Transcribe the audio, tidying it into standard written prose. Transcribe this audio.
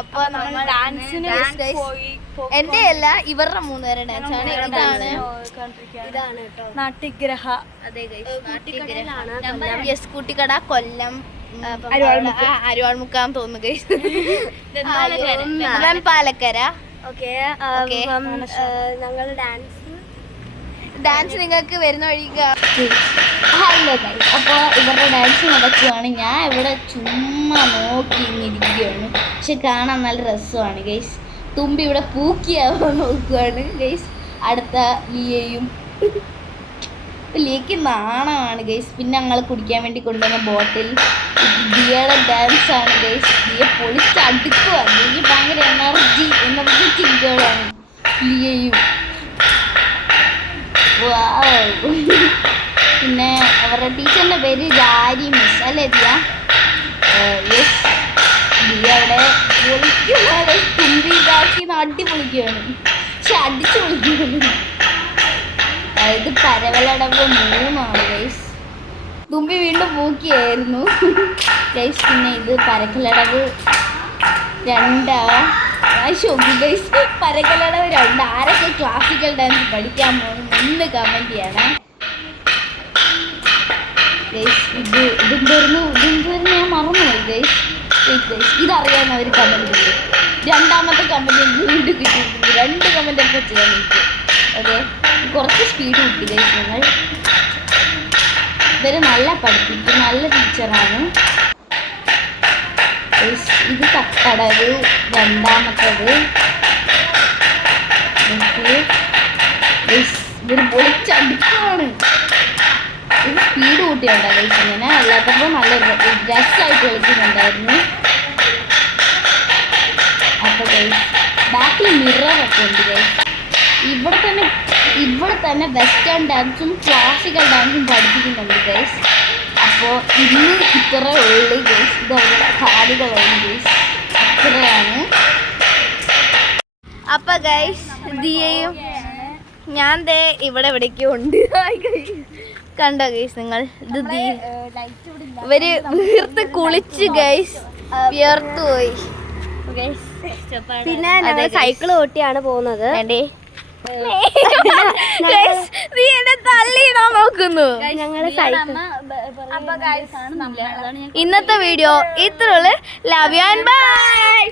അപ്പൊ നമ്മൾ ഡാൻസിന് എന്റെ അല്ല ഇവരുടെ 3 പേരുടെ ഡാൻസ് ആണ്. ഇതാണ് നാട്യഗ്രഹ. അതെ ഗൈസ്, കുട്ടിക്കട കൊല്ലം അരുവാൾമുക്കാൻ തോന്നുന്നു ഗൈസ്. പാലക്കര. ഞങ്ങൾ ഡാൻസ് നിങ്ങൾക്ക് വരുന്ന വഴിക്ക്. ഹലോ ഗൈസ്, അപ്പോൾ ഇവരുടെ ഡാൻസ് നടക്കുകയാണ്. ഞാൻ ഇവിടെ ചുമ്മാ നോക്കി ഇരിക്കുകയാണ്. പക്ഷെ കാണാൻ നല്ല രസമാണ് ഗൈസ്. തുമ്പി ഇവിടെ പൂക്കിയാവാൻ നോക്കുകയാണ് ഗൈസ്. അടുത്ത ലിയയും. ലിയക്ക് നാണമാണ് ഗൈസ്. പിന്നെ ഞങ്ങൾ കുടിക്കാൻ വേണ്ടി കൊണ്ടുവന്ന ബോട്ടിൽ ലിയയുടെ ഡാൻസ് ആണ് ഗൈസ്. ലിയ പൊളിച്ചടുക്കുകയാണ്. ലിയ ഭയങ്കര എനർജറ്റിക് ഗേളാണ് ലിയയും. പിന്നെ അവരുടെ ടീച്ചറിൻ്റെ പേര് രാരി മിസ് അല്ലേ ദിയ? യെസ്, ദിയ അവിടെ പൊളിക്കുകയാണ്. തുമ്പി ഇതാക്കി നാട്ടി പൊളിക്കുകയാണ്. പക്ഷെ അടിച്ചു പൊളിക്കുകയാണ്. ഇത് പരവലടവ് 3 ഗൈസ്. തുമ്പി വീണ്ടും പൂക്കിയായിരുന്നു ഗൈസ്. പിന്നെ ഇത് പരക്കലടവ് 2 ഗൈസ്. പരക്കലടവ് 2. ആരൊക്കെ ക്ലാസിക്കൽ ഡാൻസ് പഠിക്കാൻ പോകുന്നു ഒന്ന് കമൻറ്റ് ചെയ്യണേ ഗൈസ്. ഇതെന്തായിരുന്നു ഞാൻ മറന്നുപോയി ഗൈസ്. ഇതറിയാവുന്നവർ കമൻറ്റ് ചെയ്യും. 2ാമത്തെ കമൻറ്റ് എനിക്ക് വീണ്ടും കിട്ടിയിരിക്കുന്നു. 2 കമൻറ്റ് ഒക്കെ ചെയ്യാൻ എനിക്ക്. ഓക്കെ, കുറച്ച് സ്പീഡ് കിട്ടി ഗൈസ്. നിങ്ങൾ ഇവർ നല്ല പഠിപ്പിക്കും, നല്ല ടീച്ചറാണ്. ഇത് കട്ടടവ് 2ാമത്തത്. ഇവർ പൊളിച്ചടുക്കാണ്. ഇത് സ്പീഡ് കൂട്ടിയുണ്ടോ ഗൈസ്? ഇങ്ങനെ അല്ലാത്തപ്പോൾ നല്ല രസമായിട്ട് കളിക്കുന്നുണ്ടായിരുന്നു. അപ്പോൾ ഗൈസ് ബാക്കിൽ മിററൊക്കെ ഉണ്ട് ഗൈസ്. ഇവിടെ തന്നെ വെസ്റ്റേൺ ഡാൻസും ക്ലാസിക്കൽ ഡാൻസും പഠിപ്പിക്കുന്നുണ്ട് ഗൈസ്. അപ്പോൾ ഇന്ന് ഇത്രേ ഉള്ളൂ ഗൈസ്. ഇത് അവരുടെ കാലുകളാണ് ഗൈസ്. ഇത്രയാണ്. അപ്പം ഗൈസ് ദിയയും ഞാൻ ദേ ഇവിടെ എവിടേക്കോ ഉണ്ട്. കണ്ടോ ഗൈസ് നിങ്ങൾ? ഇത് ഇവര് വീർത്ത് കുളിച്ച് ഗൈസ്, വിയർത്തു പോയി. പിന്നെ ഞങ്ങൾ സൈക്കിൾ ഓട്ടിയാണ് പോകുന്നത്. തള്ളിയിടാൻ നോക്കുന്നു. ഇന്നത്തെ വീഡിയോ ഇത്രയുള്ളൂ. Love you and by.